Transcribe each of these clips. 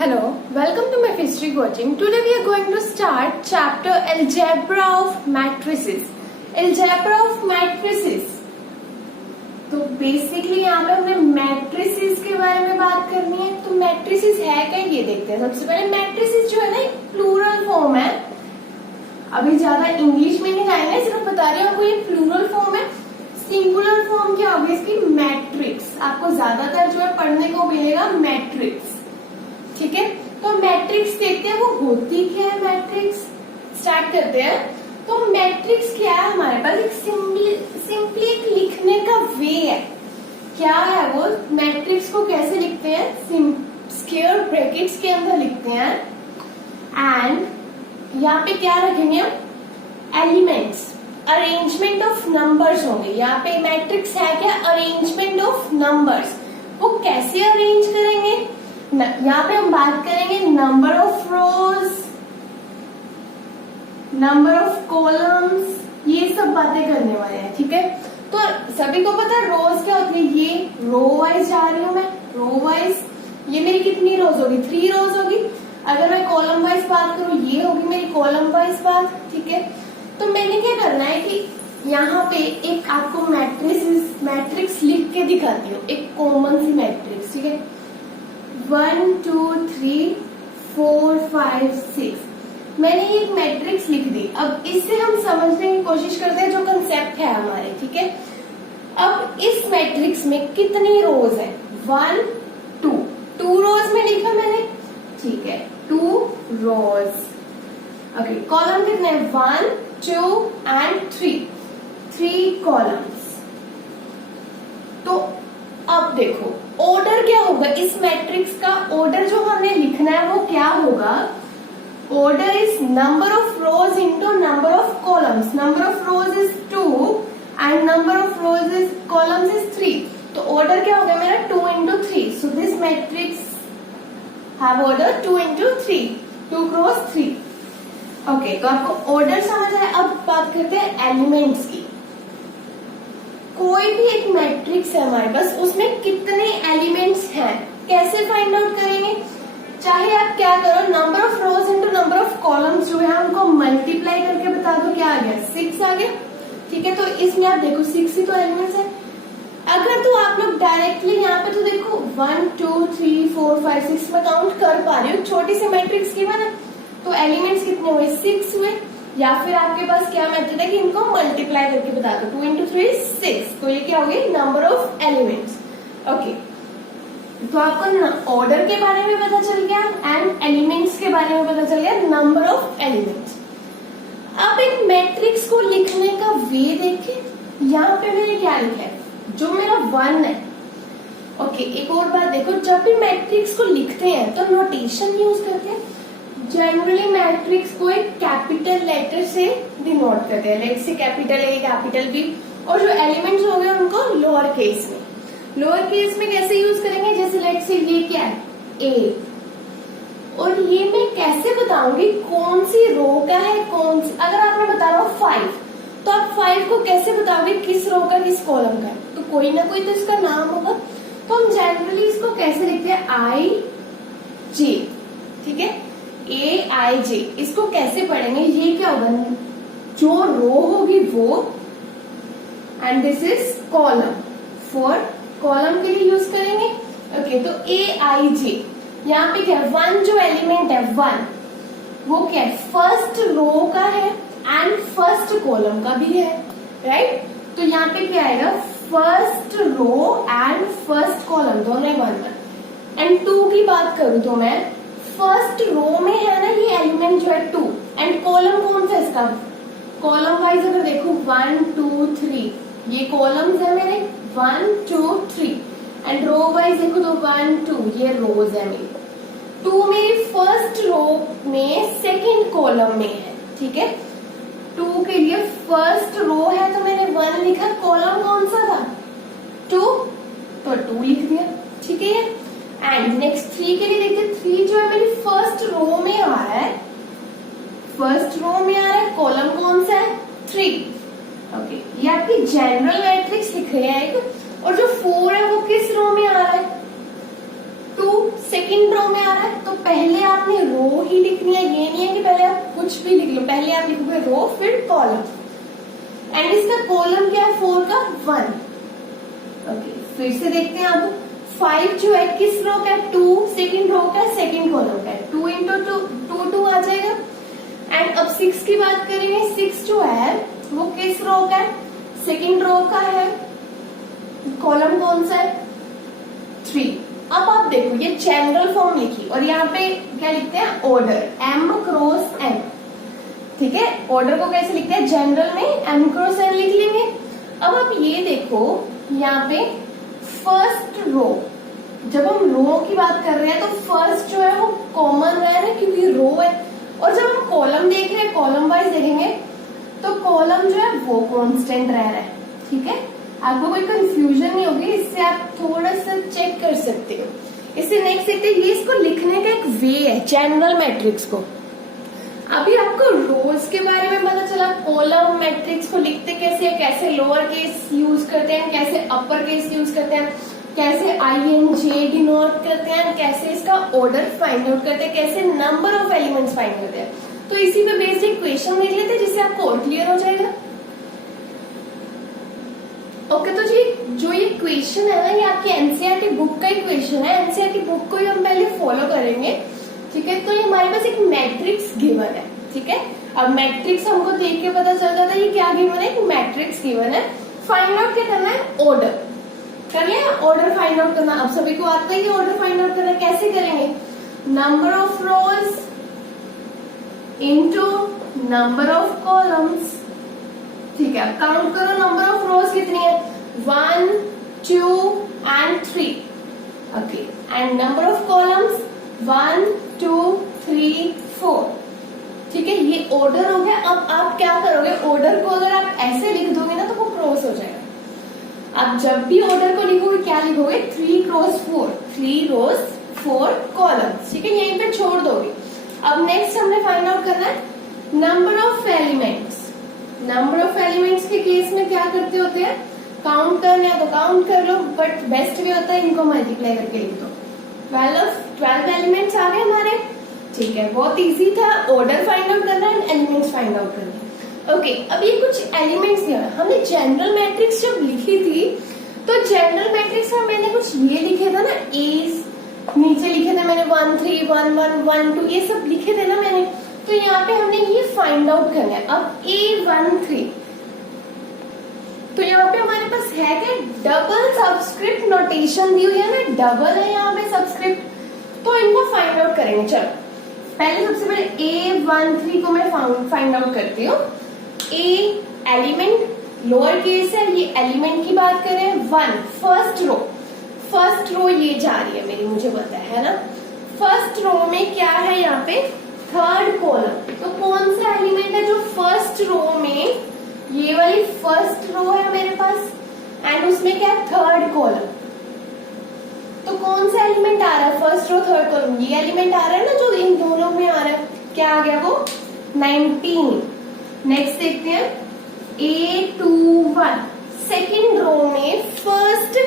Hello, welcome to my history coaching. Today we are going to start chapter Algebra of Matrices. Algebra of Matrices. तो basically यहाँ पे हमें matrices के बारे में बात करनी है. तो मैट्रिसेस है क्या ये देखते हैं. सबसे पहले मैट्रिसेस जो है ना एक प्लूरल फॉर्म है. अभी ज्यादा इंग्लिश में नहीं जाएंगे, सिर्फ बता रही हूँ आपको ये प्लूरल फॉर्म है. सिंगुलर फॉर्म क्या होगी इसकी? मैट्रिक्स. आपको ज्यादातर जो है पढ़ने को मिलेगा मैट्रिक्स. ठीक है, तो मैट्रिक्स देखते हैं वो होती क्या है. मैट्रिक्स स्टार्ट करते हैं. तो मैट्रिक्स क्या है? हमारे पास एक सिंपली एक लिखने का वे है. क्या है वो? मैट्रिक्स को कैसे लिखते हैं? स्क्वायर ब्रैकेट्स के अंदर लिखते हैं. एंड यहाँ पे क्या रखेंगे? एलिमेंट्स, अरेंजमेंट ऑफ नंबर्स होंगे. यहाँ पे मैट्रिक्स है क्या? Arrangement of numbers. वो कैसे अरेंज करेंगे? यहाँ पे हम बात करेंगे number of rows, number of columns, ये सब बातें करने वाले हैं. ठीक है, तो सभी को पता है रोज क्या होती है. ये रो वाइज जा रही हूं मैं, रो वाइज. ये मेरी कितनी रोज होगी? 3 रोज होगी. अगर मैं कॉलम वाइज बात करूं, ये होगी मेरी कॉलम वाइज बात. ठीक है, तो मैंने क्या करना है कि यहाँ पे एक आपको मैट्रिक्स लिख के दिखाती हूँ. एक कॉमन सी मैट्रिक्स. ठीक है, 1 2 3 4 5 6. मैंने ये एक मैट्रिक्स लिख दी. अब इससे हम समझने की कोशिश करते हैं जो कंसेप्ट है हमारे. ठीक है, अब इस मैट्रिक्स में कितनी रोज है? 1 2 रोज में लिखा मैंने. ठीक है, 2 रोज. ओके, कॉलम कितने हैं? 1 2 एंड 3 कॉलम्स. तो अब देखो ऑर्डर क्या होगा इस मैट्रिक्स का. ऑर्डर जो हमने लिखना है वो क्या होगा? Order is number of rose into number of columns. Number of rows is 2 and number of rows is columns is 3. तो ऑर्डर क्या होगा मेरा? 2 into 3. So this matrix have order 2 into 3, 2 cross 3. Okay, तो आपको ऑर्डर समझ आया. अब बात करते हैं एलिमेंट्स की. कोई भी एक मैट्रिक्स है हमारे पास, उसमें कितने एलिमेंट्स हैं कैसे फाइंड आउट करेंगे? चाहे आप क्या करो, number of rose into number of columns जो है उनको मल्टीप्लाई करके बता दो. क्या आ गया? 6 आ गया. ठीक है, तो इसमें आप देखो 6 ही तो एलिमेंट्स है. अगर तो आप लोग डायरेक्टली यहाँ पे तो देखो 1 2 3 4 5 6 में काउंट कर पा रहे हो. छोटी सी मैट्रिक्स की ना, तो एलिमेंट्स कितने हुए? 6 हुए. या फिर आपके पास क्या मेथड है कि इनको मल्टीप्लाई करके बता दो. 2 इंटू 3 6. तो ये क्या हो गया? Number of elements. ओके, तो आपको ऑर्डर के बारे में पता चल गया एंड एलिमेंट्स के बारे में पता चल गया, नंबर ऑफ एलिमेंट्स. अब एक मैट्रिक्स को लिखने का वे देखिए. यहाँ पे मैंने क्या लिखा है? जो मेरा 1 है. ओके, एक और बात देखो, जब भी मैट्रिक्स को लिखते हैं तो नोटेशन यूज करते हैं. जनरली मैट्रिक्स को एक कैपिटल लेटर से डिनोट करते हैं. लेट से कैपिटल ए, कैपिटल बी. और जो एलिमेंट्स हो गए उनको लोअर केस में. लोअर केस में कैसे यूज करेंगे? जैसे लेट से ये क्या है? ए. और ये मैं कैसे बताऊंगी कौन सी रो का है कौन सी? अगर आपने बता रहा हो 5, तो आप 5 को कैसे बताओगे किस रो का किस कॉलम का? तो कोई ना कोई तो इसका नाम होगा. तो हम जनरली इसको कैसे लिखते हैं? आई जे. ठीक है, AIJ. इसको कैसे पढ़ेंगे? ये क्या होगा? जो रो होगी वो, and this is column. For column के लिए यूज करेंगे. ओके, तो AIJ. यहाँ पे क्या है? 1 जो एलिमेंट है 1, वो क्या है? फर्स्ट रो का है एंड फर्स्ट कॉलम का भी है. राइट, तो यहाँ पे क्या आएगा? First row and first column दोनों 1 एंड 2 की बात करूं तो मैं फर्स्ट रो में है ना ये एलिमेंट जो है 2 एंड कॉलम कौन सा इसका? कॉलम वाइज अगर देखो 1 2 3, ये कॉलम्स है मेरे 1 2 3. एंड रो वाइज देखो तो 1 2, ये रोज है मेरी. 2 मेरी फर्स्ट रो में सेकंड कॉलम में है. ठीक है, 2 के लिए फर्स्ट रो है तो मैंने 1 लिखा. कॉलम कौन सा था? 2, तो 2 लिख दिया. ठीक है, एंड नेक्स्ट 3 के लिए देखते. 3 जो है मेरी फर्स्ट रो में आ रहा है. फर्स्ट रो में आ रहा है, कॉलम कौन सा है? 3. ओके, ये आपकी जनरल मैट्रिक्स लिख रहे हैं. और जो 4 है वो किस रो में आ रहा है? 2 सेकंड रो में आ रहा है तो पहले आपने रो ही लिखनी है, ये नहीं है कि पहले आप कुछ भी लिख लो, पहले आप लिखोगे रो फिर कॉलम। एंड इसका कॉलम क्या है 4 का 1। ओके फिर से देखते हैं अब 5 जो है किस रो का है 2, सेकंड रो का है, सेकंड कॉलम का है, 2 into 2 आ जाएगा। एंड अब 6 की बात करेंगे, 6 जो है वो किस रो का है, सेकंड रो का है, कॉलम कौन सा है 3। अब आप देखो ये जनरल फॉर्म लिखी और यहाँ पे क्या लिखते हैं ऑर्डर m क्रॉस n, ठीक है। ऑर्डर को कैसे लिखते हैं जनरल में m क्रॉस n लिख लेंगे। अब आप ये देखो यहाँ पे फर्स्ट रो, जब हम रो की बात कर रहे हैं तो फर्स्ट जो है वो कॉमन रह रहा है क्योंकि रो है, और जब हम कॉलम देख रहे हैं कॉलम वाइज देखेंगे तो कॉलम जो है वो कांस्टेंट रह रहा है, ठीक है। आपको कोई कंफ्यूजन नहीं होगी, इससे आप थोड़ा सा चेक कर सकते हो। इससे नेक्स्ट देखते हैं, ये इसको लिखने का एक वे है जनरल मैट्रिक्स को। अभी आपको रोज के बारे में पता चला, कॉलम मैट्रिक्स को लिखते कैसे है, कैसे लोअर केस यूज करते हैं, कैसे अपर केस यूज करते हैं, कैसे INJ डिनोट करते हैं, कैसे इसका ऑर्डर फाइंड आउट करते हैं, कैसे नंबर ऑफ एलिमेंट्स फाइंड करते हैं। तो इसी पे बेस्ड एक क्वेश्चन देख लेते हैं जिससे आपको और क्लियर हो जाएगा। ओके तो जी जो ये क्वेश्चन है ना ये आपकी एनसीईआरटी बुक का ही क्वेश्चन है, एनसीईआरटी बुक को ही हम पहले फॉलो करेंगे, ठीक है। तो ये हमारे पास एक मैट्रिक्स गिवन है, ठीक है। अब मैट्रिक्स हमको देख के पता चल जाता है ये क्या गिवन है, एक मैट्रिक्स गिवन है। फाइंड आउट क्या करना है, ऑर्डर कर लिया, ऑर्डर फाइंड आउट करना। अब सभी को आता है ऑर्डर फाइंड आउट करना, कैसे करेंगे, number of rose into number of columns, ठीक है। काउंट करो नंबर ऑफ रोज कितनी है 1 2 and 3, okay. And number of columns 1 2 3 4, ठीक है। ये ऑर्डर हो गया। अब आप क्या करोगे, ऑर्डर को अगर आप ऐसे लिख दोगे ना तो वो क्रॉस हो जाएगा। अब जब भी ऑर्डर को लिखोगे क्या लिखोगे 3 क्रॉस 4, 3 रोज 4 कॉलम्स, ठीक है। यहीं पे छोड़ दोगे। अब नेक्स्ट हमने फाइंड आउट करना है number of elements. Number of elements के केस में क्या करते होते हैं, काउंट करना है तो काउंट कर लो, बट बेस्ट भी होता है इनको मल्टीप्लाई करके लिख दो। 12 एलिमेंट्स आ गए हमारे, ठीक है। बहुत इजी था, ऑर्डर फाइंड आउट करना है, एलिमेंट्स फाइंड आउट करना। ओके अब ये कुछ एलिमेंट्स दिया है, हमने जनरल मैट्रिक्स जब लिखी थी तो जनरल मैट्रिक्स में मैंने कुछ ये लिखे था ना, एज नीचे लिखे थे मैंने 1 3 1 1 1 2 ये सब लिखे थे ना मैंने। तो यहाँ पे हमने ये फाइंड आउट करना है। अब A13 तो यहाँ पे हमारे पास है क्या, डबल सबस्क्रिप्ट नोटेशन दी हुई है ना, डबल है यहाँ पे सबस्क्रिप्ट, तो इनको फाइंड आउट करेंगे। चलो पहले सबसे पहले A13 को मैं फाइंड आउट करती हूँ। A एलिमेंट लोअर केस है, ये एलिमेंट की बात करें 1, फर्स्ट रो ये जा रही है मेरी, मुझे पता है ना। फर्स्ट रो में क्या है यहाँ पे थर्ड कॉलम, तो कौन सा एलिमेंट है जो फर्स्ट रो में, ये वाली फर्स्ट रो है मेरे पास एंड उसमें क्या है थर्ड कॉलम, तो कौन सा एलिमेंट आ रहा है फर्स्ट रो थर्ड कॉलम, ये एलिमेंट आ रहा है ना जो इन दोनों में आ रहा है, क्या आ गया वो 19। नेक्स्ट देखते हैं A21 सेकेंड रो में फर्स्ट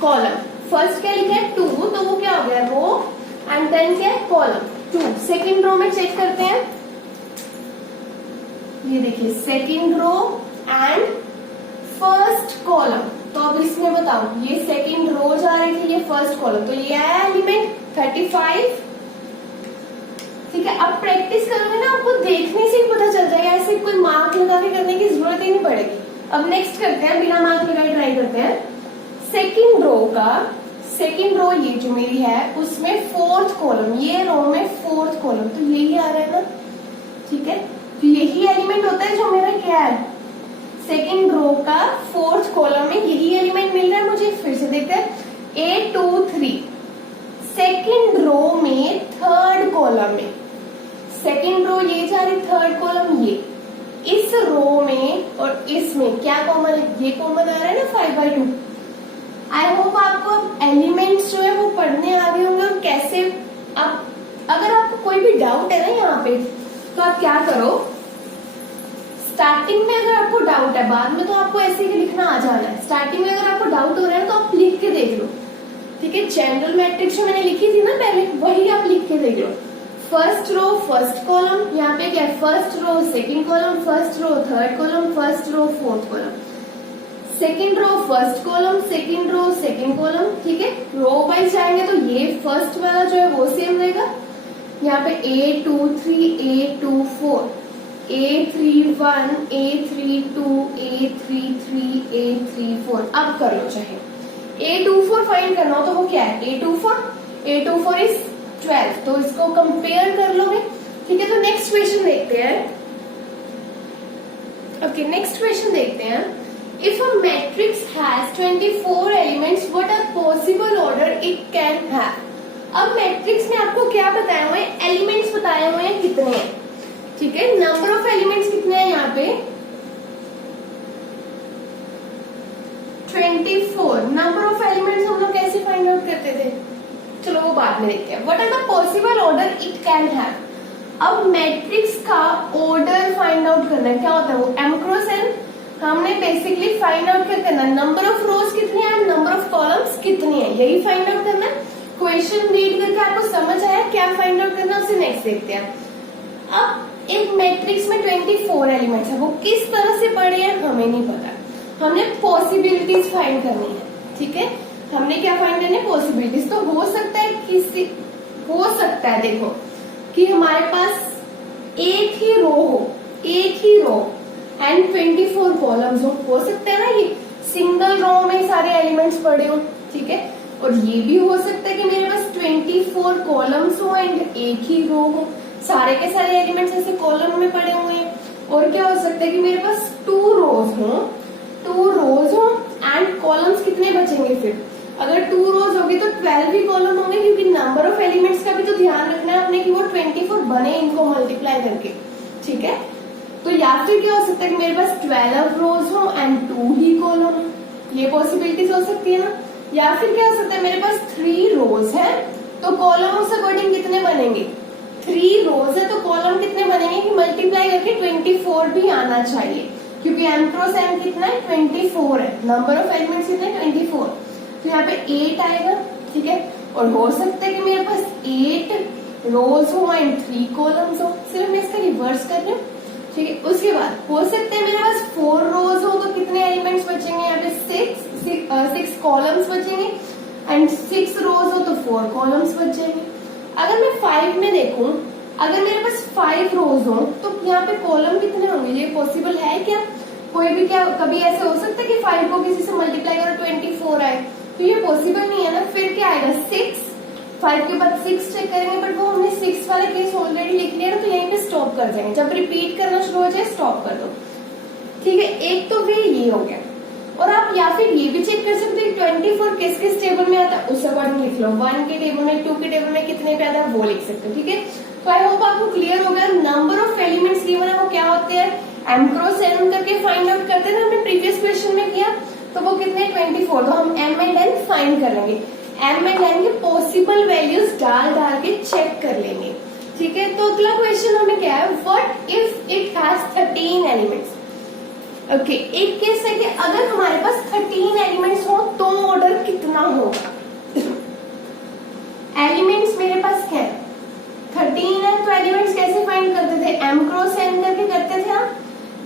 कॉलम, फर्स्ट क्या लिखा है 2 तो वो क्या हो गया रो एंड देन क्या है कॉलम 2। सेकेंड रो में चेक करते हैं, ये देखिए second row and first column, तो अब इसमें बताओ ये सेकेंड रो जा रही थी, ये फर्स्ट कॉलम, तो ये आया एलिमेंट 35, ठीक है। अब प्रैक्टिस करोगे ना आपको देखने से ही पता चल जाएगा, ऐसे कोई मार्क लगा के करने की जरूरत ही नहीं पड़ेगी। अब नेक्स्ट करते हैं, बिना मार्क लगाए ट्राई करते हैं। सेकेंड रो ये जो मेरी है उसमें फोर्थ कॉलम, ये रो में फोर्थ कॉलम, तो यही आ रहा है ना, ठीक है। तो यही एलिमेंट होता है जो मेरा क्या है सेकेंड रो का फोर्थ कॉलम में यही एलिमेंट मिल रहा है मुझे। फिर से देखते हैं A23 सेकेंड रो में थर्ड कॉलम में, सेकेंड रो ये जा रही थर्ड कॉलम, ये इस रो में और इसमें क्या कॉमन है, ये कॉमन आ रहा है ना 5/2। आई होप आपको एलिमेंट्स जो है वो पढ़ने आ गए होंगे और कैसे। अब अगर आपको कोई भी डाउट है ना यहाँ पे तो आप क्या करो, स्टार्टिंग में अगर आपको डाउट है, बाद में तो आपको ऐसे ही लिखना आ जाना है, स्टार्टिंग में अगर आपको डाउट हो रहा है तो आप लिख के देख लो, ठीक है। जनरल मैट्रिक्स जो मैंने लिखी थी ना पहले, वही आप लिख के देख लो। फर्स्ट रो फर्स्ट कॉलम, यहाँ पे क्या है, first row second column, first row third column, first row fourth column, second row first column, second row second column, ठीक है। रो वाइज जाएंगे तो ये फर्स्ट वाला जो है वो सेम रहेगा, यहाँ पे A23 A24 A31 A32 A33 A34। अब कर लो चाहे A24 फाइंड करना हो तो वो क्या है, A24 इज 12, तो इसको कंपेयर कर लोगे, ठीक है। तो नेक्स्ट क्वेश्चन देखते हैं। ओके, नेक्स्ट क्वेश्चन देखते हैं। If a matrix has 24 elements, what are possible order it can have. अब मैट्रिक्स में आपको क्या बताया हुआ है, एलिमेंट्स बताए हुए हैं कितने हैं, ठीक है। नंबर ऑफ एलिमेंट्स कितने हैं यहाँ पे, 24। नंबर ऑफ एलिमेंट्स हम लोग कैसे फाइंड आउट करते थे, चलो वो बाद में देखते हैं। What are the possible order it can have. अब मैट्रिक्स का ऑर्डर फाइंड आउट करना है, क्या होता है वो, m क्रॉस n। हमने बेसिकली फाइंड आउट क्या करना है, नंबर ऑफ रोज कितनी है, नंबर ऑफ कॉलम्स कितनी है, यही फाइंड आउट करना है। क्वेश्चन रीड करके आपको समझ आया क्या फाइंड आउट करना, उसे नेक्स्ट देखते हैं। अब एक मैट्रिक्स में 24 एलिमेंट्स है, वो किस तरह से पढ़े हैं हमें नहीं पता, हमने पॉसिबिलिटीज फाइंड करनी है, ठीक है। हमने क्या फाइंड करनी है, पॉसिबिलिटीज। तो हो सकता है देखो कि हमारे पास एक ही रो एंड 24 कॉलम्स हो सकता है ना, ये सिंगल रो में सारे एलिमेंट्स पड़े हो, ठीक है। और ये भी हो सकता है कि मेरे पास 24 कॉलम्स हो एंड एक ही रो हो, सारे के सारे एलिमेंट्स ऐसे कॉलम में पड़े हुए हैं। और क्या हो सकता है कि मेरे पास 2 रोज हो एंड कॉलम्स कितने बचेंगे, फिर अगर 2 रोज होगी तो 12 ही कॉलम होंगे, क्योंकि नंबर ऑफ एलिमेंट्स का भी तो ध्यान रखना है अपने कि वो 24 बने इनको मल्टीप्लाई करके, ठीक है। तो या फिर क्या हो सकता है कि मेरे पास 12 रोज हो एंड 2 ही कॉलम, ये पॉसिबिलिटीज हो सकती है ना। या फिर क्या हो सकता है मेरे पास 3 रोज है तो कॉलम उस अकॉर्डिंग कितने बनेंगे, 3 रोज है तो कॉलम कितने बनेंगे कि मल्टीप्लाई करके 24 भी आना चाहिए, क्योंकि m क्रॉस n कितना है, 24 है, नंबर ऑफ एलिमेंट्स कितने 24, तो यहाँ पे 8 आएगा, ठीक है। और हो सकता है कि मेरे पास 8 रोज हो एंड 3 कॉलम्स हो, सिर्फ मैं इसका रिवर्स कर रही हूँ, ठीक है। उसके बाद हो सकता है मेरे पास 4 रोज हो तो कितने एलिमेंट्स बचेंगे, यहाँ पे 6 कॉलम्स बचेंगे एंड 6 रोज हो तो 4 कॉलम्स बचेंगे। अगर मैं 5 में देखूं, अगर मेरे पास 5 रोज हो तो यहाँ पे कॉलम कितने होंगे, ये पॉसिबल है क्या, कोई भी क्या कभी ऐसे हो सकता है कि 5 को किसी से मल्टीप्लाई करो 24 आए, तो ये पॉसिबल नहीं है ना। फिर क्या आएगा 6, 5 के बाद 6 चेक करेंगे, बट वो हमने 6 वाला केस ऑलरेडी लिख लिया ना, तो यहीं पे स्टॉप कर देंगे, जब रिपीट करना शुरू हो जाए स्टॉप कर दो, ठीक है। एक तो वे ये हो गया। और आप या फिर ये भी चेक कर सकते हो 24 किस किस टेबल में आता है, उस अकॉर्डिंग लिख लो, 1 के टेबल में 2 के टेबल में कितने पे आता है वो लिख सकते हो, ठीक है। तो आई होप आपको क्लियर हो गया। नंबर ऑफ एलिमेंट्स गिवन है वो क्या होते हैं, m क्रॉस n करके फाइंड आउट करते हैं, हमने प्रीवियस क्वेश्चन में किया, तो वो कितने 24, तो हम m एंड n फाइंड कर लेंगे, m एंड n के पॉसिबल वैल्यूज डाल के चेक कर लेंगे, ठीक है। तो अगला क्वेश्चन हमें क्या है, what if it has 13 elements. Okay, एक केस है कि अगर हमारे पास 13 एलिमेंट्स हो तो ऑर्डर कितना होगा। एलिमेंट्स मेरे पास क्या है, 13 है, तो एलिमेंट्स कैसे फाइंड करते थे, m क्रॉस n करके करते थे हम,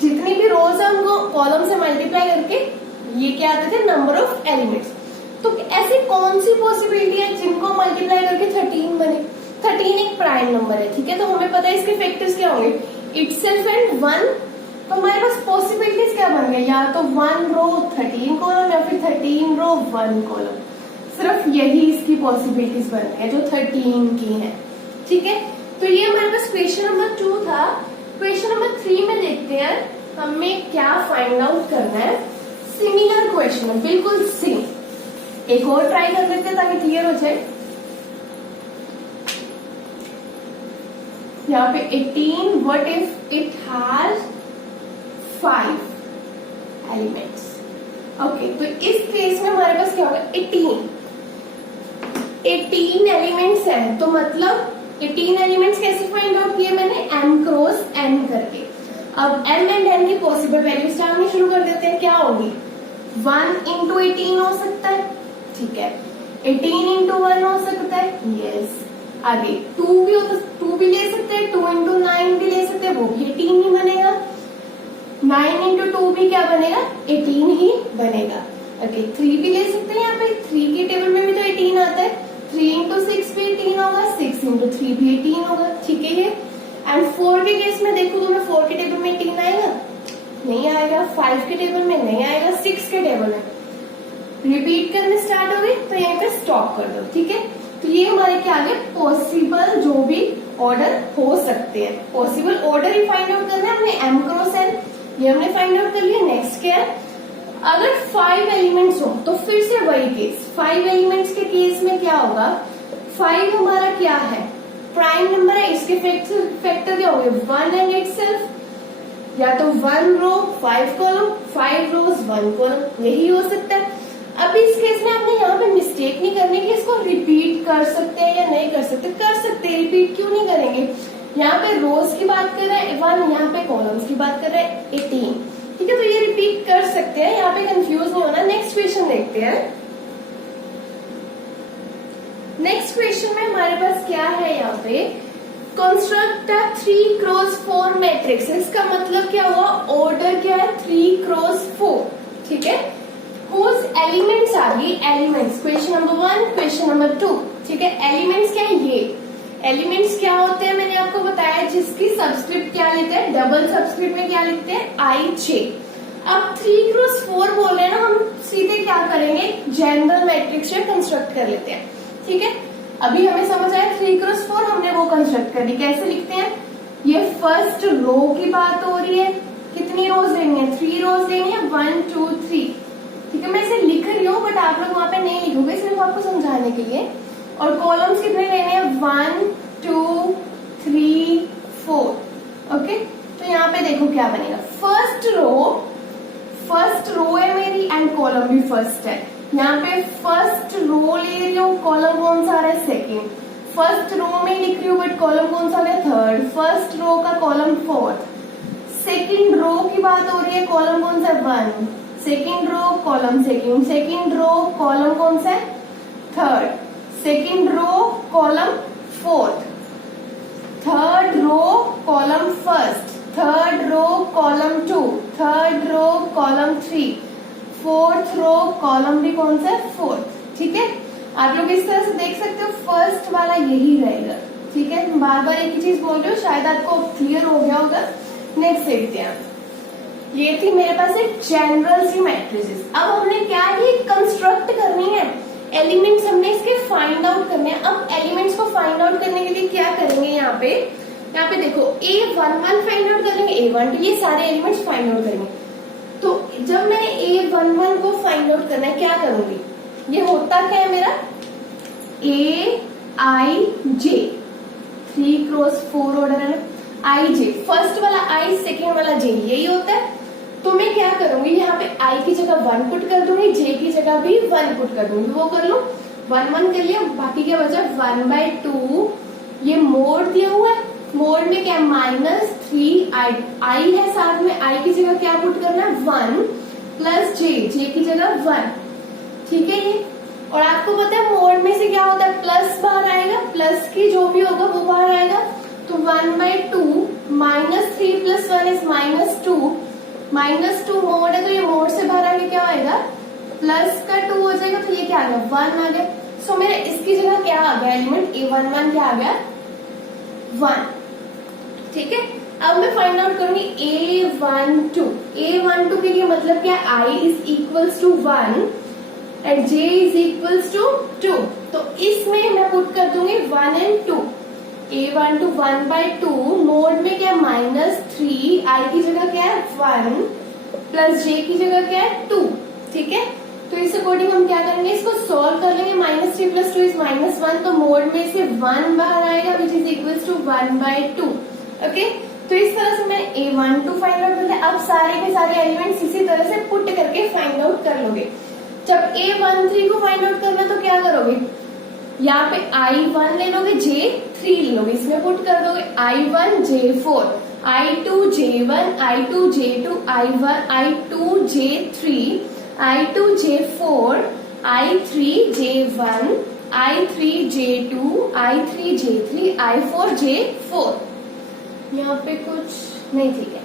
जितनी भी रोज है उनको कॉलम से मल्टीप्लाई करके ये क्या आते थे, नंबर ऑफ एलिमेंट्स। तो ऐसी कौन सी पॉसिबिलिटी है जिनको मल्टीप्लाई करके 13 बने। 13 एक प्राइम नंबर है, ठीक है, तो हमें पता है इसके फैक्टर्स क्या होंगे, इटसेल्फ एंड 1। तो हमारे पास पॉसिबिलिटीज क्या बन गई, या तो 1 रो 13 कॉलम या फिर 13 रो 1 कॉलम, सिर्फ यही इसकी पॉसिबिलिटीज बन गई है जो 13 की है, ठीक है। तो ये हमारे पास क्वेश्चन नंबर 2 था। क्वेश्चन नंबर 3 में देखते हैं हमें क्या फाइंड आउट करना है। सिमिलर क्वेश्चन है, बिल्कुल सेम, एक और ट्राई कर लेते हैं ताकि क्लियर हो जाए। यहाँ पे 18, what if it has 5 elements. Okay, तो इस केस में हमारे पास क्या होगा, 18 एलिमेंट्स हैं, तो मतलब 18 एलिमेंट्स कैसे फाइंड आउट किए मैंने, m क्रॉस n करके। अब m एंड n की पॉसिबल वैल्यूज डालनी शुरू कर देते हैं, क्या होगी, 1 into 18 हो सकता है, ठीक है। 18 इंटू 1 हो सकता है, यस। आगे 2 भी हो तो 2 भी ले सकते हैं, 2 इंटू 9 भी ले सकते हैं, वो भी 18 ही बनेगा। 9 इंटू 2 भी क्या बनेगा, 18 ही बनेगा। ओके 3 भी ले सकते हैं, यहाँ पे 3 के टेबल में भी तो 18 आता है, 3 इंटू 6 भी 18 होगा, 6 इंटू 3 भी 18 होगा, ठीक है ये। एंड 4 के केस में देखो तो मैं 4 के टेबल में 18 आएगा, नहीं आएगा, 5 के टेबल में नहीं आएगा, 6 के टेबल में। रिपीट करने स्टार्ट हो गई तो यहीं पे स्टॉप कर दो, ठीक है। तो ये हमारे क्या आ गए, पॉसिबल जो भी ऑर्डर हो सकते हैं, पॉसिबल ऑर्डर ही फाइंड आउट करना है अपने m क्रॉस n, ये हमने फाइंड आउट कर लिया। नेक्स्ट क्या है, अगर 5 एलिमेंट्स हो तो फिर से वही केस, 5 एलिमेंट्स के केस में क्या होगा, 5 हमारा क्या है, प्राइम नंबर है, इसके फैक्टर क्या होंगे, 1 एंड इटसेल्फ, या तो 1 रो 5 कॉलम, 5 रोज 1 कॉलम, यही हो सकता है। अब इस केस में आपने यहाँ पे मिस्टेक नहीं करनी कि इसको रिपीट कर सकते हैं या नहीं कर सकते, कर सकते हैं, रिपीट क्यों नहीं करेंगे। यहाँ पे रोज की बात कर रहे हैं 1, यहाँ पे कॉलम्स की बात कर रहे हैं 18, ठीक है, तो ये रिपीट कर सकते हैं, यहाँ पे कंफ्यूज नहीं होना। नेक्स्ट क्वेश्चन देखते हैं। नेक्स्ट क्वेश्चन में हमारे पास क्या है, यहाँ पे कंस्ट्रक्ट 3 क्रॉस 4 मैट्रिक्स, इसका मतलब क्या हुआ, ऑर्डर क्या है 3 क्रॉस 4, ठीक है। whose एलिमेंट्स आ गई, elements, question number 1, question number 2, ठीक है। एलिमेंट्स क्या है, ये एलिमेंट्स क्या होते हैं मैंने आपको बताया, जिसकी सबस्क्रिप्ट क्या लेते हैं, डबल सबस्क्रिप्ट में क्या लिखते हैं, आई जे। अब 3 क्रॉस 4 बोल रहे हैं ना, हम सीधे क्या करेंगे, जनरल मैट्रिक्स में कंस्ट्रक्ट कर लेते हैं, ठीक है। अभी हमें समझ आया 3 क्रॉस 4 हमने वो कंस्ट्रक्ट कर दी, कैसे लिखते हैं, ये फर्स्ट रो की बात हो रही है, कितनी रोज लेनी है, 3 रोज लेनी है, 1 2 3, ठीक है। मैं इसे लिख रही हूँ बट आप लोग वहां पे नहीं लिखोगे, सिर्फ आपको समझाने के लिए। और कॉलम्स कितने लेने हैं, 1 2 3 4, ओके। तो यहाँ पे देखो क्या बनेगा, फर्स्ट रो है मेरी एंड कॉलम भी फर्स्ट है, यहाँ पे फर्स्ट रो ले रही हूँ, कॉलम कौन सा आ रहा है, सेकेंड। फर्स्ट रो में लिख रही हूँ बट कॉलम कौन सा आ रहा है, थर्ड। फर्स्ट रो का कॉलम फोर्थ। सेकेंड रो की बात हो रही है, कॉलम कौन सा है, 1। Second row column second, second row column कौन सा है, third. Second row column fourth, third row column first, third row column 2, third row column 3, fourth row column भी कौन सा है, फोर्थ, ठीक है। आप लोग इस तरह से देख सकते हो, फर्स्ट वाला यही रहेगा, ठीक है। बार बार एक ही चीज बोल रही हूँ, शायद आपको क्लियर हो गया होगा। नेक्स्ट देखते हैं, ये थी मेरे पास एक जनरल सी मैट्रिसेस। अब हमने क्या की, कंस्ट्रक्ट करनी है, एलिमेंट्स हमने इसके फाइंड आउट करने हैं। अब एलिमेंट्स को फाइंड आउट करने के लिए क्या करेंगे, यहाँ पे देखो A11 फाइंड आउट करेंगे, A12, ये सारे एलिमेंट्स फाइंड आउट करेंगे। तो जब मैंने A11 को फाइंड आउट करना है, क्या करूंगी, ये होता क्या है मेरा, AIJ, 3 क्रॉस 4 ऑर्डर है ना, IJ, फर्स्ट वाला I, सेकेंड वाला J, यही होता है। तो मैं क्या करूंगी, यहाँ पे I की जगह 1 पुट कर दूंगी, J की जगह भी 1 पुट कर दूंगी, वो कर लो, 1 1 कर लिया, बाकी क्या बचा, 1/2, ये मोड दिया हुआ है, मोड में क्या, -3 I है साथ में, I की जगह क्या पुट करना है, 1 प्लस J की जगह 1, ठीक है ये। और आपको पता है मोड में से क्या होता है, प्लस बाहर आएगा, प्लस की जो भी होगा वो बाहर आएगा, तो 1/2 -3 + 1 इज -2, -2 मोड है, तो ये मोड से बाहर आके क्या आएगा, प्लस का 2 हो जाएगा, तो ये क्या आ गया, 1 आ गया। सो मेरे इसकी जगह क्या आ गया, एलिमेंट A11 क्या आ गया, 1, ठीक है। अब मैं फाइंड आउट करूंगी A12 के लिए मतलब क्या, I is equals to 1 and J is equals to 2, तो इसमें मैं पुट कर दूंगी 1 and 2, A12 1/2, मोड में क्या, -3, I की जगह क्या है 1 प्लस J की जगह क्या है 2, ठीक है। तो इस अकॉर्डिंग हम क्या करेंगे, इसको सॉल्व कर लेंगे, -3 + 2 इज -1, तो मोड में से 1 बाहर आएगा which is equals to 1/2, okay. तो इस तरह से मैं A12 फाइंड आउट कर लिया। अब सारे के सारे एलिमेंट्स इसी तरह से पुट करके फाइंड आउट कर लोगे। जब A13 को फाइंड आउट करना तो क्या करोगे, यहाँ पे I1 ले लोगे, J3 ले लोगे, इसमें पुट कर दोगे I1 J4, I2 J1, I2 J2, I2 J3, I2 J4, I3J1, I3J2, I3J3, I4J4। यहाँ पे कुछ नहीं, ठीक है।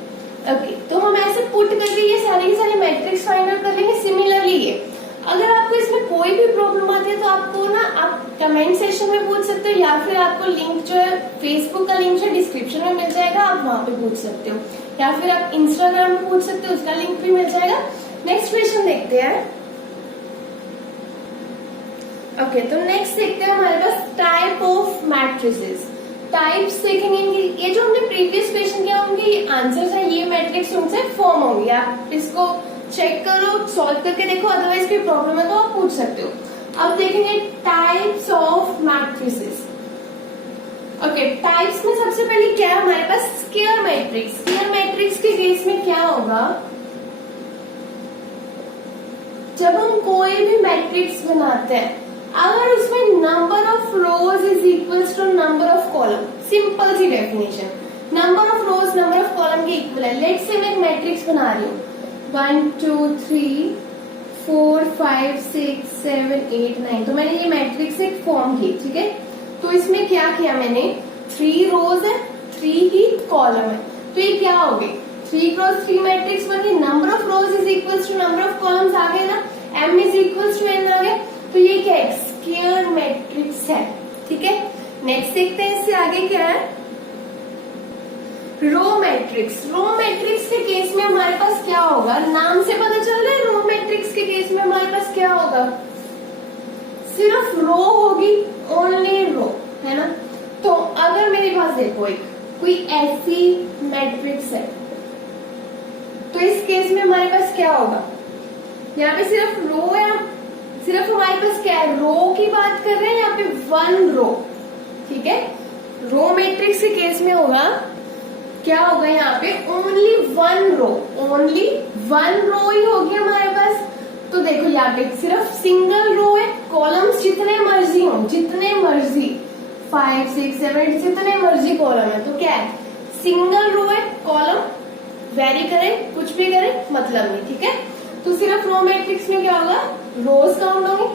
ओके, तो हम ऐसे पुट करके ये सारे के सारे मैट्रिक्स फाइंड आउट कर लेंगे। सिमिलरली ये अगर आपको इसमें कोई भी प्रॉब्लम आती है तो आपको ना आप कमेंट सेक्शन में पूछ सकते हो, या फिर आपको लिंक जो है फेसबुक का लिंक जो डिस्क्रिप्शन में मिल जाएगा, आप वहां पे पूछ सकते हो, या फिर आप इंस्टाग्राम पे पूछ सकते हो, उसका लिंक भी मिल जाएगा। नेक्स्ट क्वेश्चन देखते हैं। ओके, तो नेक्स्ट देखते हैं हमारे पास टाइप ऑफ मैट्रिसेस। टाइप्स देखेंगे ये जो हमने प्रीवियस क्वेश्चन किया उनके आंसर्स है, ये मैट्रिक्स उनसे फॉर्म होंगे। आप इसको चेक करो, सॉल्व करके देखो, अदरवाइज कोई प्रॉब्लम है तो आप पूछ सकते हो। अब देखेंगे types of matrices. Okay, types में सबसे पहले क्या है हमारे पास? Square matrix. स्क्वायर मैट्रिक्स के केस में क्या होगा, जब हम कोई भी मैट्रिक्स बनाते हैं, अगर उसमें number of rows is equals to number of column, simple सी definition, number of rows number of column के इक्वल है। लेट्स से मैं एक मैट्रिक्स बना रही हूँ 1 2 3 4 5 6 7 8 9, तो मैंने ये मैट्रिक्स एक फॉर्म की, ठीक है। तो इसमें क्या किया मैंने, 3 रोज है, 3 ही कॉलम है, तो ये क्या हो गई 3 क्रॉस 3 मैट्रिक्स बन गई। Number of rows is equals to number of columns आ गए ना, m is equals to n आ गए, तो ये क्या है, स्क्वायर मैट्रिक्स है, ठीक है। नेक्स्ट देखते हैं इससे आगे क्या है, रो मैट्रिक्स। रो मैट्रिक्स के केस में हमारे पास क्या होगा, नाम से पता चल रहा है, रो मैट्रिक्स के केस में हमारे पास क्या होगा, सिर्फ रो होगी, ओनली रो, है ना। तो अगर मेरे पास देखो एक कोई ऐसी मैट्रिक्स है, तो इस केस में हमारे पास क्या होगा, यहाँ पे सिर्फ रो है, सिर्फ हमारे पास क्या है, रो की बात कर रहे हैं, यहाँ पे 1 रो, ठीक है। रो मैट्रिक्स के केस में होगा क्या होगा, यहाँ पे ओनली 1 रो, ओनली 1 रो ही होगी हमारे पास। तो देखो यहाँ पे सिर्फ सिंगल रो है, कॉलम्स जितने मर्जी हो, जितने मर्जी 5 6 7 जितने मर्जी कॉलम है, तो क्या है, सिंगल रो है, कॉलम वेरी करे कुछ भी करे मतलब नहीं, ठीक है। तो सिर्फ रो मैट्रिक्स में क्या होगा, रोज काउंट होंगे।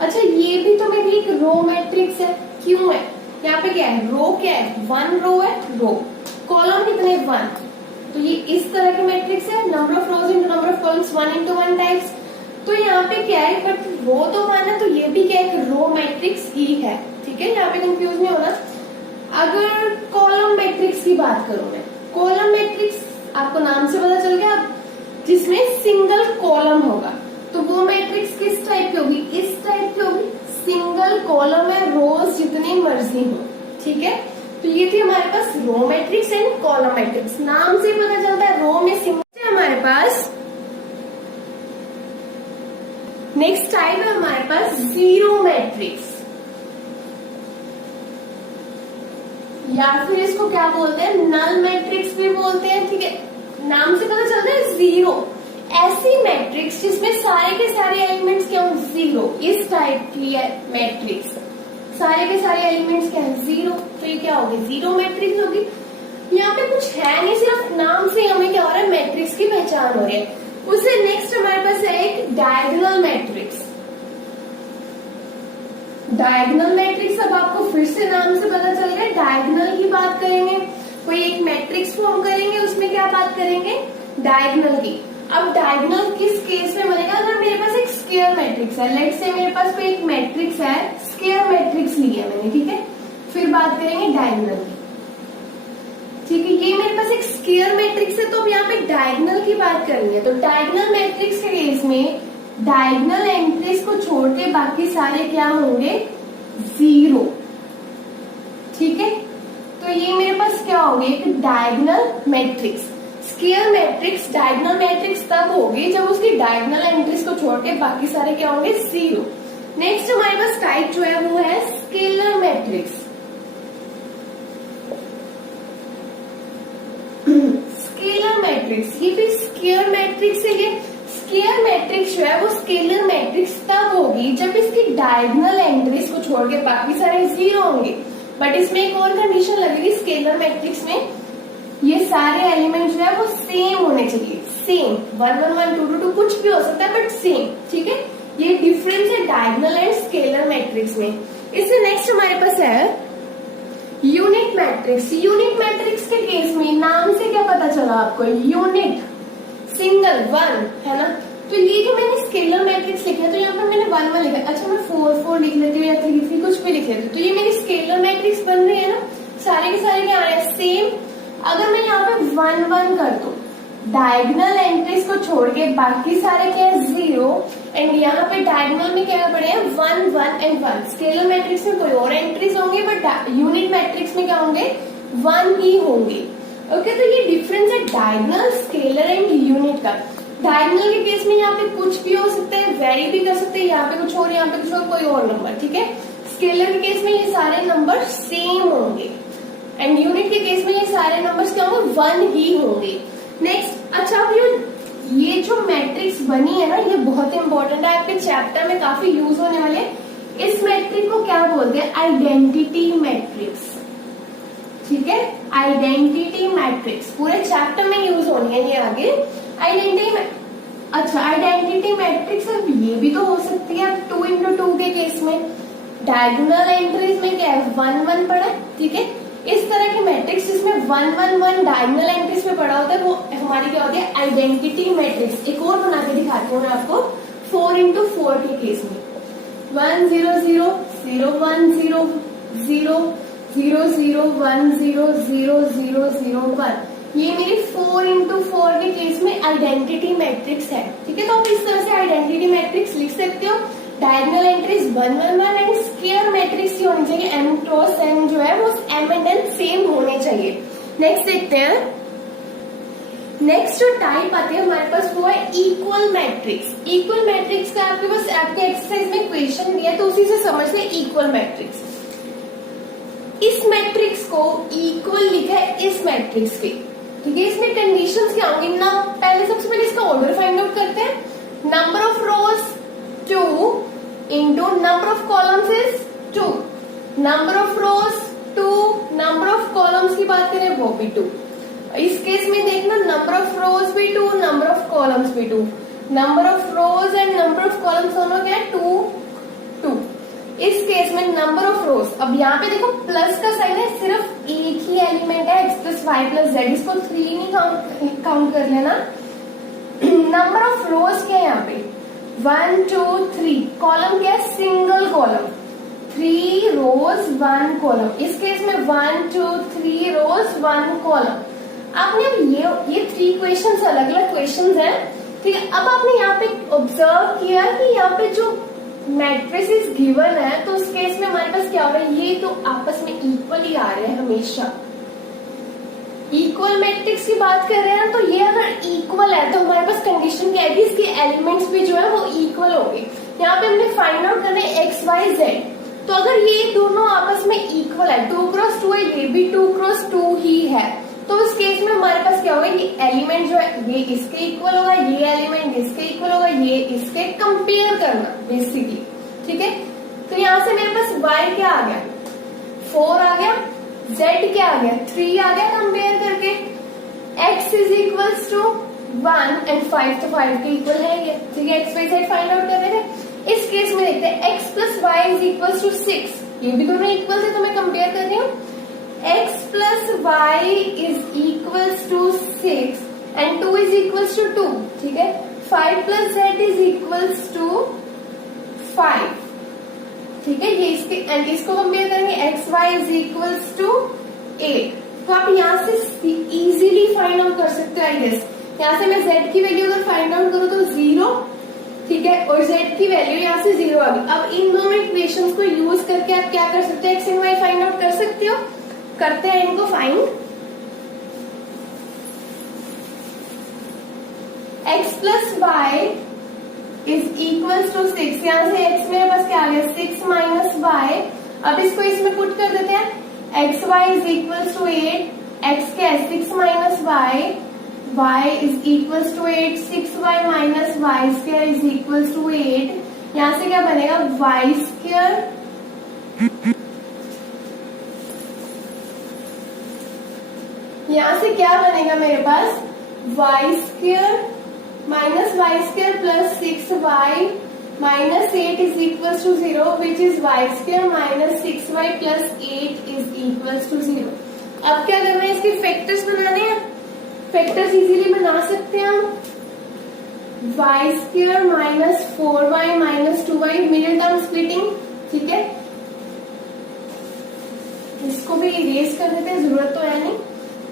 अच्छा, ये भी तो मेरी एक रो मैट्रिक्स है, क्यों है, यहाँ पे क्या है, रो क्या है, 1 रो है, रो, कॉलम कितने 1, तो ये इस तरह की मैट्रिक्स है, number of rose into number of columns 1 into 1 types. तो यहाँ पे क्या है, बट रो तो 1 है, तो ये भी क्या है, रो मैट्रिक्स ही है, ठीक है, यहाँ पे कंफ्यूज नहीं होना। अगर कॉलम मैट्रिक्स की बात करूं मैं, कॉलम मैट्रिक्स आपको नाम से पता चल गया, जिसमें सिंगल कॉलम होगा, तो वो मैट्रिक्स किस टाइप की होगी, इस टाइप की होगी, सिंगल कॉलम है, रोज जितनी मर्जी हो, ठीक है। तो ये थी हमारे पास row matrix and column matrix, नाम से पता चलता है, रो में सिंगल है हमारे पास। नेक्स्ट टाइप है हमारे पास जीरो मैट्रिक्स, या फिर इसको क्या बोलते हैं, नल मैट्रिक्स भी बोलते हैं, ठीक है। नाम से पता चलता है जीरो, ऐसी मैट्रिक्स जिसमें सारे के सारे एलिमेंट्स क्या हो, जीरो, इस टाइप की है मैट्रिक्स, सारे के सारे एलिमेंट्स क्या है, जीरो, तो ये क्या होगी, जीरो मैट्रिक्स होगी। यहाँ पे कुछ है नहीं, सिर्फ नाम से हमें क्या हो रहा है, मैट्रिक्स की पहचान हो रही है। उससे नेक्स्ट हमारे पास है एक डायगोनल मैट्रिक्स। डायगोनल मैट्रिक्स, अब आपको फिर से नाम से पता चल गया, डायगोनल की बात करेंगे, कोई एक मैट्रिक्स फॉर्म करेंगे, उसमें क्या बात करेंगे, डायगोनल की। अब डायगोनल किस केस में बनेगा, अगर मेरे पास एक स्क्वायर मैट्रिक्स है, लेट्स से मेरे पास कोई एक मैट्रिक्स है, स्क्वायर मैट्रिक्स लिया मैंने, ठीक है, फिर बात करेंगे डायगोनल की, ठीक है। ये मेरे पास एक स्क्वायर मैट्रिक्स है, तो अब यहाँ पे डायगोनल की बात करनी है, तो डायगोनल मैट्रिक्स के केस में डायगोनल एंट्रीज को छोड़ के बाकी सारे क्या होंगे, जीरो, ठीक है। तो ये मेरे पास क्या होगी, एक diagonal matrix. Square matrix diagonal matrix तब होगी जब उसकी डायगोनल एंट्रीज को छोड़ के बाकी सारे क्या होंगे, जीरो। नेक्स्ट हमारे पास टाइप जो है वो है स्केलर मैट्रिक्स। स्केलर मैट्रिक्स, ये भी स्क्वायर मैट्रिक्स है, ये स्क्वायर मैट्रिक्स जो है वो स्केलर मैट्रिक्स तब होगी जब इसकी डायगोनल एंट्रीज को छोड़ के बाकी सारे जीरो होंगे। बट इसमें एक और कंडीशन लगेगी, स्केलर मैट्रिक्स में ये सारे एलिमेंट जो है वो सेम होने चाहिए, सेम 1 1 1 2 2 2 कुछ भी हो सकता है बट सेम, ठीक है। ये डिफरेंस है डायगोनल एंड स्केलर मैट्रिक्स में। इससे नेक्स्ट हमारे पास है यूनिट मैट्रिक्स। यूनिट मैट्रिक्स के केस में नाम से क्या पता चला आपको, यूनिट, सिंगल, वन, है ना। तो ये जो मैंने स्केलर मैट्रिक्स लिखा है, तो यहाँ पर मैंने 1 1 लिखा है। अच्छा, मैं 4 4 लिख लेती हूँ या 3 3 कुछ भी लिख लेती हूँ। तो ये मेरी स्केलर मैट्रिक्स बन रही है ना, सारे के सारे क्या आ रहे हैं, सेम। अगर मैं यहाँ पे 1 1 कर दूं, डायगोनल एंट्रीज को छोड़ के बाकी सारे क्या है 0, एंड यहाँ पे डायगोनल में क्या पड़े हैं 1 1 एंड 1। स्केलर मैट्रिक्स में कोई और एंट्रीज होंगे, बट यूनिट मैट्रिक्स में क्या होंगे, 1 ही होंगे। ओके, तो ये डिफरेंस है डायगोनल, स्केलर एंड यूनिट का। डायगोनल के केस में यहाँ पे कुछ भी हो सकता है, वेरी भी कर सकते हैं, यहाँ पे कुछ और, यहाँ पे कुछ और, कोई और नंबर, ठीक है। स्केलर के केस में ये सारे नंबर सेम होंगे, एंड यूनिट के केस में ये सारे नंबर्स क्या होंगे, 1 ही होंगे। नेक्स्ट, अच्छा, अब ये जो मैट्रिक्स बनी है ना, ये बहुत इंपॉर्टेंट है, आपके चैप्टर में काफी यूज होने वाले। इस मैट्रिक्स को क्या बोलते हैं, आइडेंटिटी मैट्रिक्स, ठीक है। आइडेंटिटी मैट्रिक्स पूरे चैप्टर में यूज होनी है ये आगे। अच्छा, आइडेंटिटी मैट्रिक्स अब ये भी तो हो सकती है 2 into 2 के केस में। डायगोनल एंट्रीज में क्या है, 1 1 पड़ा है, ठीक है। इस तरह की मैट्रिक्स जिसमें 1 1 1 डायगोनल एंट्रीज में पड़ा होता है, वो हमारी क्या होती है, आइडेंटिटी मैट्रिक्स। एक और बना के दिखाती हूँ मैं आपको 4 into 4 के केस में। 1 0 0 0 1 0 0 0 0 1 0 0 0 0 1, ये मेरी 4 into 4 के केस में आइडेंटिटी मैट्रिक्स है, ठीक है। तो आप इस तरह से आइडेंटिटी मैट्रिक्स लिख सकते हो। Diagonal entries 1 1 1 and square matrix ही होनी चाहिए, m क्रॉस n जो है वो m एंड n सेम होने चाहिए। नेक्स्ट देखते हैं, नेक्स्ट जो टाइप आती है हमारे पास वो है इक्वल मैट्रिक्स। इक्वल मैट्रिक्स का आपके पास आपके एक्सरसाइज में क्वेश्चन दिया है, तो उसी से समझ ले इक्वल मैट्रिक्स। इस मैट्रिक्स को इक्वल लिखा है इस मैट्रिक्स के, ठीक है। इसमें कंडीशंस क्या होंगी ना, पहले सबसे पहले इसका ऑर्डर फाइंड आउट करते हैं। Number of rose 2 into number of columns is 2, number of rose 2, number of columns की बात करें वो भी 2। इस केस में देखना, नंबर ऑफ रोज भी 2, नंबर ऑफ कॉलम्स भी 2। Number of rose and number of columns दोनों क्या है, 2 2। इस केस में नंबर ऑफ रोज, अब यहाँ पे देखो प्लस का साइन है, सिर्फ एक ही एलिमेंट है x plus y plus z, इसको 3 नहीं काउंट कर लेना। नंबर ऑफ रोज क्या है यहाँ पे, 1 2 3, कॉलम क्या है, सिंगल कॉलम, 3 रोज 1 कॉलम। इस केस में 1 2 3 रोज 1 कॉलम। आपने अब ये 3 क्वेश्चन अलग अलग क्वेश्चन है, ठीक है। अब आपने यहाँ पे ऑब्जर्व किया कि यहाँ पे जो मैट्रिसेस गिवन है, तो उस केस में हमारे पास क्या हो रहा है, ये तो आपस में इक्वल ही आ रहे हैं हमेशा। इक्वल मैट्रिक्स की बात कर रहे हैं, तो ये अगर इक्वल है तो हमारे पास कंडीशन क्या है कि इसके एलिमेंट्स भी जो है वो इक्वल होंगे। यहाँ पे हमने फाइंड आउट करना है एक्स वाई जेड, तो अगर ये दोनों आपस में इक्वल है, 2 क्रॉस 2 है, ये भी 2 क्रॉस 2 ही है, तो उस केस में हमारे पास क्या होगा, ये एलिमेंट जो है ये इसके इक्वल होगा, ये एलिमेंट इसके इक्वल होगा, ये इसके कंपेयर करना बेसिकली, ठीक है। तो यहाँ से मेरे पास y क्या आ गया, 4 आ गया, z क्या आ गया, 3 आ गया, कंपेयर करके x is equals to 1 and 5, तो 5 के इक्वल है ये, ठीक है। x y z find out कर रहे थे। इस केस में देखते हैं x plus y is equals to 6, ये भी दोनों इक्वल है, तो मैं कंपेयर कर रही हूँ। x plus y is equals to 6 and 2 is equals to 2, ठीक है। 5 plus z is equals to 5, ठीक है। ये इसके एंड इसको कंपेयर करेंगे, x y is equals to 8। तो आप यहाँ से इजीली फाइंड आउट कर सकते हो, आई गेस। यहाँ से मैं z की वैल्यू अगर फाइंड आउट करूँ तो 0, ठीक है, और z की वैल्यू यहाँ से 0 आ गई। अब इन दोनों इक्वेशंस को यूज करके आप क्या कर सकते हो, x and y find out कर सकते हो। करते हैं इनको find. x plus y is equal to 6, यहाँ से x मेरे पास क्या आ गया, 6 माइनस वाई। अब इसको इसमें पुट कर देते हैं, x y is equal to 8, x क्या है 6 minus y, y is equal to 8, 6y minus y square is equal to 8। यहाँ से क्या बनेगा, वाई स्क्वायर यहाँ से क्या बनेगा मेरे पास, y square minus y square plus 6y -8 is equal to 0 which is y² minus 6y plus 8 is equal to 0। अब क्या करना है, इसके फैक्टर्स बनाने हैं। फैक्टर्स इजीली बना सकते हैं हम। y² minus 4y minus 2y, middle term splitting, ठीक है। इसको भी इरेज कर देते हैं, जरूरत तो है नहीं।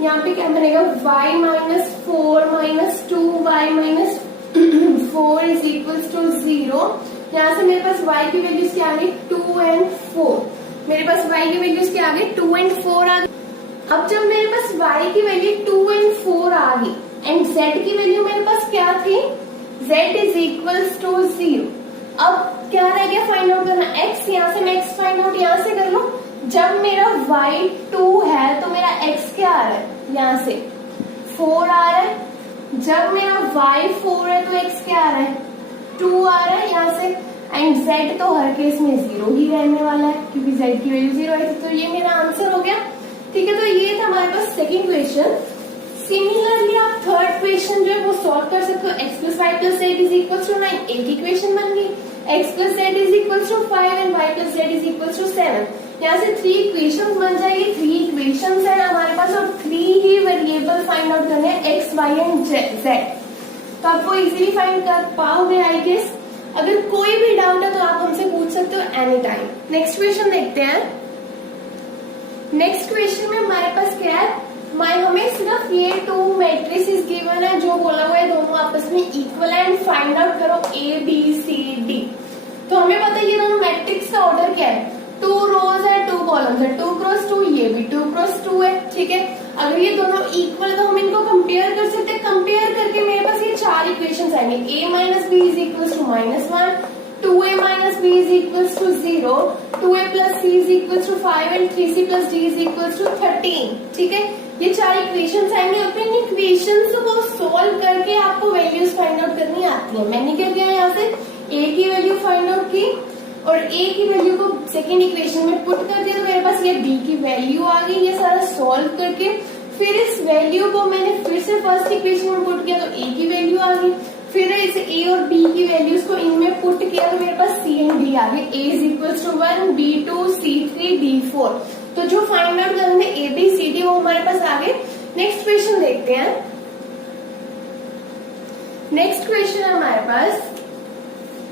यहाँ पे क्या बनेगा, y minus 4 minus 2y minus 4 is equal to 0। यहाँ से मेरे पास y की वैल्यूज क्या आ गई, 2 एंड 4। मेरे पास y की वैल्यूज क्या आ गई, 2 एंड 4 आ गई। अब जब मेरे पास y की वैल्यू 2 एंड 4 आ गई एंड z की वैल्यू मेरे पास क्या थी, z इज इक्वल टू 0। अब क्या रह गया फाइंड आउट करना, x। यहाँ से मैं x फाइंड आउट यहाँ से कर लू। जब मेरा y 2 है तो मेरा x क्या आ रहा है, यहाँ से 4 आ रहा है। जब मेरा y 4 है तो x क्या आ रहा है, 2 आ रहा है यहाँ से। एंड z तो हर केस में 0 ही रहने वाला है क्योंकि z की वैल्यू 0 है। तो ये मेरा आंसर हो गया, ठीक है। तो ये था हमारे पास सेकंड क्वेश्चन। सिमिलरली आप थर्ड क्वेश्चन जो है वो सॉल्व कर सकते हो। x plus y plus z is equal to 9, एक इक्वेशन बन गई। x plus z is equal to 5 and y plus z is equal to 7। यहाँ से 3 इक्वेशंस बन जाएगी। 3 इक्वेशंस है हमारे पास और 3 ही वेरिएबल फाइंड आउट करने हैं, x, y एंड z। तो आप वो इजीली फाइंड कर पाओगे आई गेस। अगर कोई भी डाउट है तो आप हमसे पूछ सकते हो एनी टाइम। नेक्स्ट क्वेश्चन देखते हैं। नेक्स्ट क्वेश्चन में हमारे पास क्या है, हमें सिर्फ ये 2 मैट्रिसेस गिवन है, जो बोला हुआ है दोनों आपस में इक्वल है एंड फाइंड आउट करो A B C D। तो हमें पता है ये दोनों मैट्रिक्स का ऑर्डर क्या है, 2 रोज है 2 कॉलम्स है, 2 क्रॉस 2, ये भी 2 क्रॉस 2 है, ठीक है। अगर ये दोनों इक्वल तो हम इनको कंपेयर कर सकते हैं। कंपेयर करके मेरे पास ये 4 इक्वेशंस आएंगे। a minus b is equal to -1, 2a minus b is equal to 0, 2a plus c is equal to 5 and 3c plus d is equal to 13, ठीक है। ये 4 इक्वेशंस आएंगे। अपने इन इक्वेशंस को सोल्व करके आपको वैल्यूज फाइंड आउट करनी आती है। मैंने क्या किया, यहाँ से a की वैल्यू फाइंड आउट की और a की वैल्यू को सेकेंड इक्वेशन में पुट कर दिया तो मेरे पास ये b की वैल्यू आ गई। ये सारा सॉल्व करके फिर इस वैल्यू को मैंने फिर से फर्स्ट इक्वेशन में पुट किया तो a की वैल्यू आ गई। फिर इस a और b की वैल्यूज को इनमें पुट किया तो मेरे पास c एंड d आ गए। a is equal to 1, b2, c3, d4। तो जो फाइंड आउट करेंगे a b c d वो हमारे पास आ गए। नेक्स्ट क्वेश्चन देखते हैं। नेक्स्ट क्वेश्चन है हमारे पास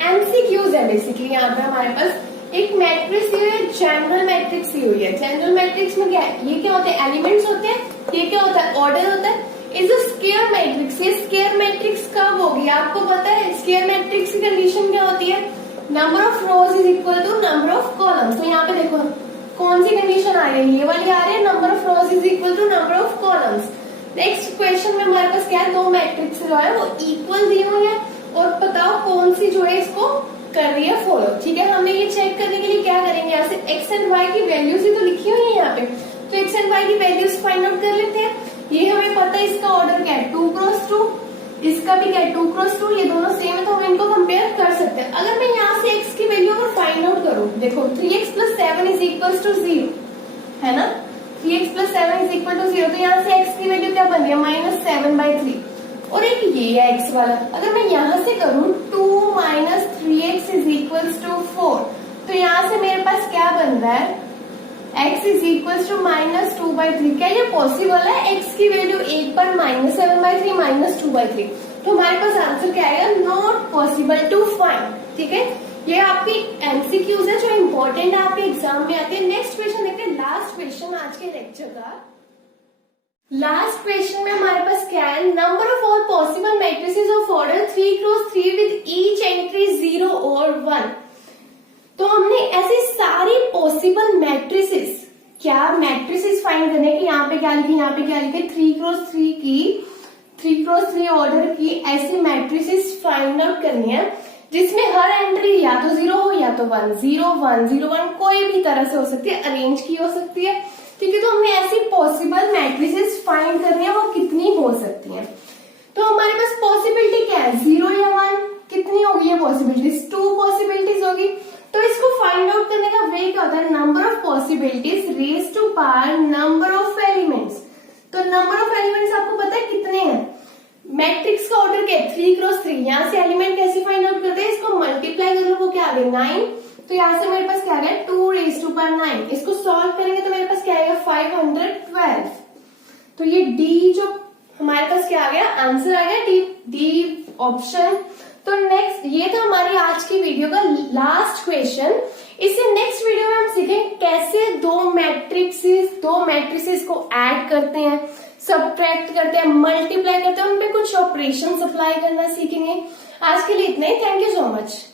एमसीक्यूज है। बेसिकली यहाँ पे हमारे पास एक मैट्रिक्स दी हुई है, जनरल मैट्रिक्स दी हुई है। जनरल मैट्रिक्स में क्या है, ये क्या होते हैं, एलिमेंट्स होते हैं। ये क्या होता है, ऑर्डर होता है। Is a square matrix. ये स्क्वायर मैट्रिक्स कब होगी, आपको पता है। स्क्वायर मैट्रिक्स की कंडीशन क्या होती है, number of rows is equal to number of columns. तो यहाँ पे देखो कौन सी कंडीशन आ रही है, ये वाली आ रही है, number of rows is equal to number of columns. Next question में हमारे पास क्या है, 2 मैट्रिक्स जो है वो इक्वल दी हुई है और बताओ कौन सी जो है इसको कर रही है फॉलो, ठीक है। हमें ये चेक करने के लिए क्या करेंगे, यहाँ से x एंड y की वैल्यूज ही तो लिखी हुई है यहाँ पे। तो x एंड y की वैल्यूज फाइंड आउट कर लेते हैं। ये हमें पता है इसका ऑर्डर क्या है, 2 क्रॉस 2, इसका भी क्या है 2 क्रॉस 2। ये दोनों सेम है तो हम इनको कंपेयर कर सकते हैं। अगर मैं यहाँ से x की वैल्यू अगर फाइंड आउट करूँ, देखो 3x plus 7 is equal to 0 है ना। 3x plus 7 is equal to 0। तो यहाँ से x की वैल्यू क्या बन रही है, -7/3। और एक ये है x वाला। अगर मैं यहाँ से करूँ 2 minus 3x is equal to 4, तो यहाँ से मेरे पास क्या बन रहा है, x इज इक्वल टू -2/3। क्या ये पॉसिबल है, x की वैल्यू एक बार -7/3 -2/3। तो हमारे पास आंसर क्या आएगा, नॉट पॉसिबल टू फाइंड, ठीक है। ये आपकी एमसीक्यूज है जो इंपॉर्टेंट है, आपके एग्जाम में आते हैं। नेक्स्ट क्वेश्चन देखते हैं, लास्ट क्वेश्चन आज के लेक्चर का। लास्ट क्वेश्चन में हमारे पास क्या है, number of all possible matrices of order 3 cross 3 with each entry 0 और 1। तो हमने ऐसी सारी पॉसिबल मैट्रिसेस, क्या मैट्रिसेस फाइंड करने की, यहाँ पे क्या लिखे, यहाँ पे क्या लिखे, 3 क्रॉस 3 ऑर्डर की ऐसी मैट्रिसेस फाइंड आउट करनी है जिसमें हर एंट्री या तो 0 हो या तो 1, 0 1 0 1 कोई भी तरह से हो सकती है, अरेंज की हो सकती है, ठीक है। तो हमने ऐसी पॉसिबल मैट्रिसेस फाइंड करनी है, वो कितनी हो सकती हैं। तो हमारे पास पॉसिबिलिटी क्या है, 0 या 1, कितनी होगी ये पॉसिबिलिटीज, 2 पॉसिबिलिटीज होगी। तो इसको फाइंड आउट करने का वे क्या होता है, number of possibilities raise to power number of elements. तो नंबर ऑफ एलिमेंट्स आपको पता है कितने हैं, मैट्रिक्स का ऑर्डर क्या है 3x3। यहाँ से एलिमेंट कैसे फाइंड आउट करते हैं, इसको मल्टीप्लाई कर लो, वो क्या आ गया 9। तो यहाँ से मेरे पास क्या आ गया 2 raised to 9। इसको सॉल्व करेंगे तो मेरे पास क्या आएगा 512। तो ये डी जो हमारे पास क्या आ गया आंसर आ गया डी ऑप्शन। तो नेक्स्ट ये था हमारी आज की वीडियो का लास्ट क्वेश्चन। इससे नेक्स्ट वीडियो में हम सीखेंगे कैसे दो मैट्रिसेस को ऐड करते हैं, सब्ट्रैक्ट करते हैं, मल्टीप्लाई करते हैं, उनपे कुछ ऑपरेशन अप्लाई करना सीखेंगे। आज के लिए इतना ही। Thank you so much.